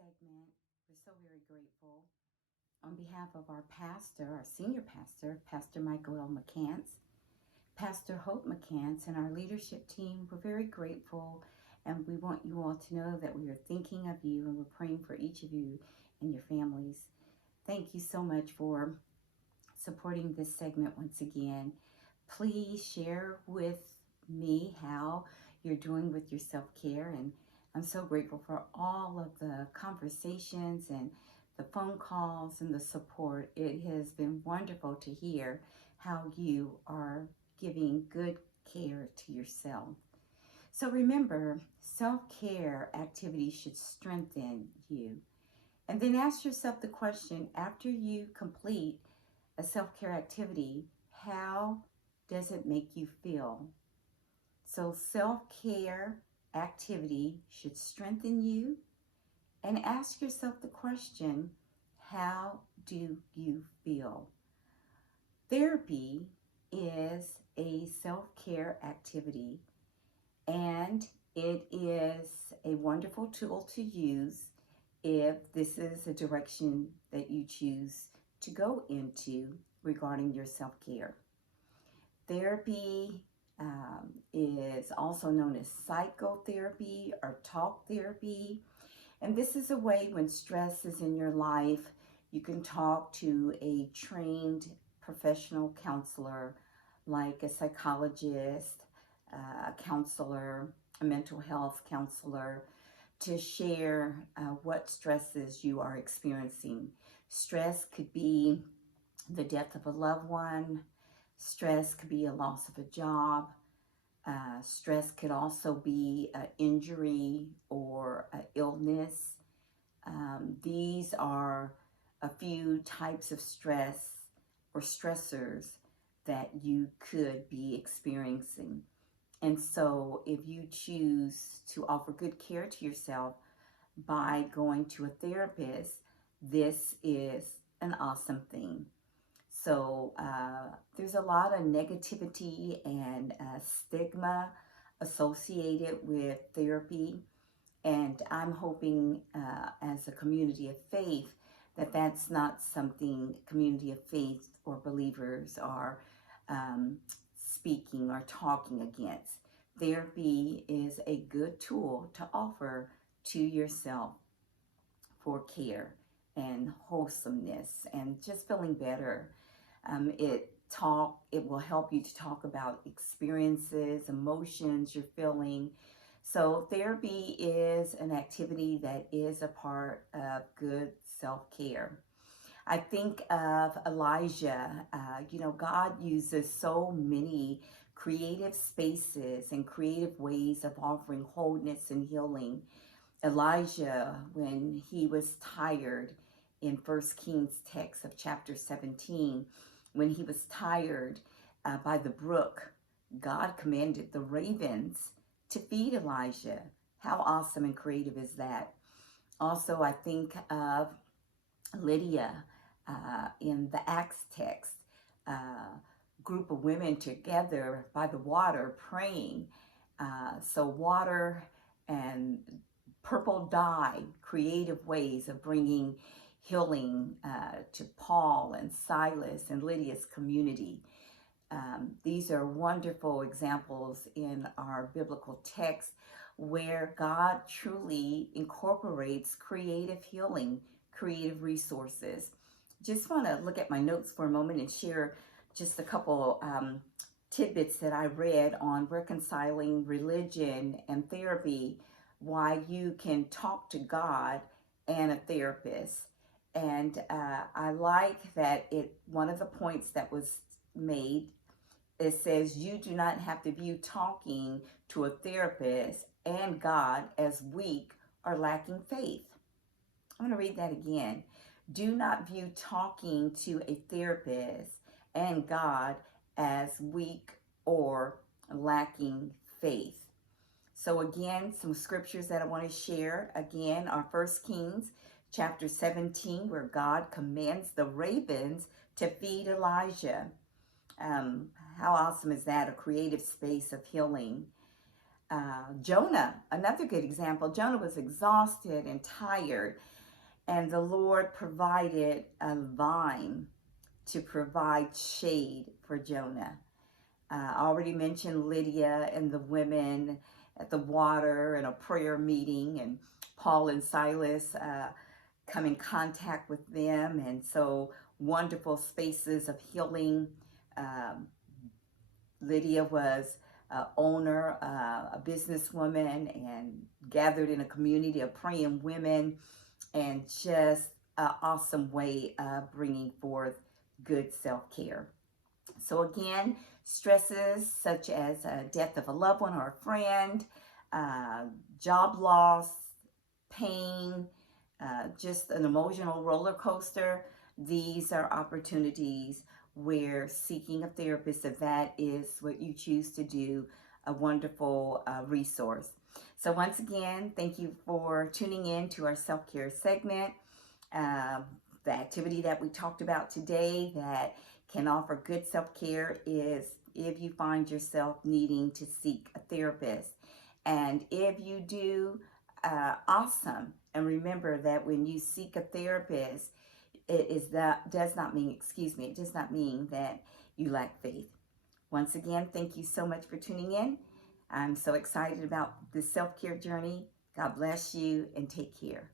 segment. We're so very grateful. On behalf of our pastor, our senior pastor, Pastor Michael L. McCants, Pastor Hope McCants, and our leadership team, we're very grateful. And we want you all to know that we are thinking of you and we're praying for each of you and your families. Thank you so much for supporting this segment once again. Please share with me how you're doing with your self-care, and I'm so grateful for all of the conversations and the phone calls and the support. It has been wonderful to hear how you are giving good care to yourself. So remember, self-care activities should strengthen you. And then ask yourself the question, after you complete a self-care activity, how does it make you feel? So self-care activity should strengthen you, and ask yourself the question, how do you feel? Therapy is a self-care activity, and it is a wonderful tool to use if this is a direction that you choose to go into regarding your self-care. Therapy is also known as psychotherapy or talk therapy. And this is a way when stress is in your life, you can talk to a trained professional counselor like a psychologist, a counselor, a mental health counselor, to share what stresses you are experiencing. Stress could be the death of a loved one. Stress could be a loss of a job. Stress could also be an injury or an illness. These are a few types of stress or stressors that you could be experiencing. And so if you choose to offer good care to yourself by going to a therapist, this is an awesome thing. So there's a lot of negativity and stigma associated with therapy. And I'm hoping as a community of faith that that's not something community of faith or believers are speaking or talking against. Therapy is a good tool to offer to yourself for care and wholesomeness and just feeling better. It will help you to talk about experiences, emotions you're feeling. So therapy is an activity that is a part of good self-care. I think of Elijah. God uses so many creative spaces and creative ways of offering wholeness and healing. Elijah, when he was tired in 1 Kings text of chapter 17, when he was tired by the brook, God commanded the ravens to feed Elijah. How awesome and creative is that? Also, I think of Lydia in the Acts text, group of women together by the water praying. So water and purple dye, creative ways of bringing healing to Paul and Silas and Lydia's community. These are wonderful examples in our biblical text where God truly incorporates creative healing, creative resources. Just want to look at my notes for a moment and share just a couple tidbits that I read on reconciling religion and therapy, why you can talk to God and a therapist. And I like that one of the points that was made, it says you do not have to view talking to a therapist and God as weak or lacking faith. I'm going to read that again. Do not view talking to a therapist and God as weak or lacking faith. So again, some scriptures that I want to share again are 1 Kings chapter 17, where God commands the ravens to feed Elijah. How awesome is that? A creative space of healing. Jonah, another good example. Jonah was exhausted and tired, and the Lord provided a vine to provide shade for Jonah. I already mentioned Lydia and the women at the water and a prayer meeting, and Paul and Silas come in contact with them, and so wonderful spaces of healing. Um, Lydia was a owner, a businesswoman, and gathered in a community of praying women, and just an awesome way of bringing forth good self-care. So again, stresses such as death of a loved one or a friend, uh, job loss, pain, just an emotional roller coaster. These are opportunities where seeking a therapist, if that is what you choose to do, a wonderful resource. So once again, thank you for tuning in to our self-care segment. The activity that we talked about today that can offer good self-care is if you find yourself needing to seek a therapist. And if you do, awesome. And remember that when you seek a therapist, it does not mean that you lack faith. Once again, thank you so much for tuning in. I'm so excited about this self-care journey. God bless you and take care.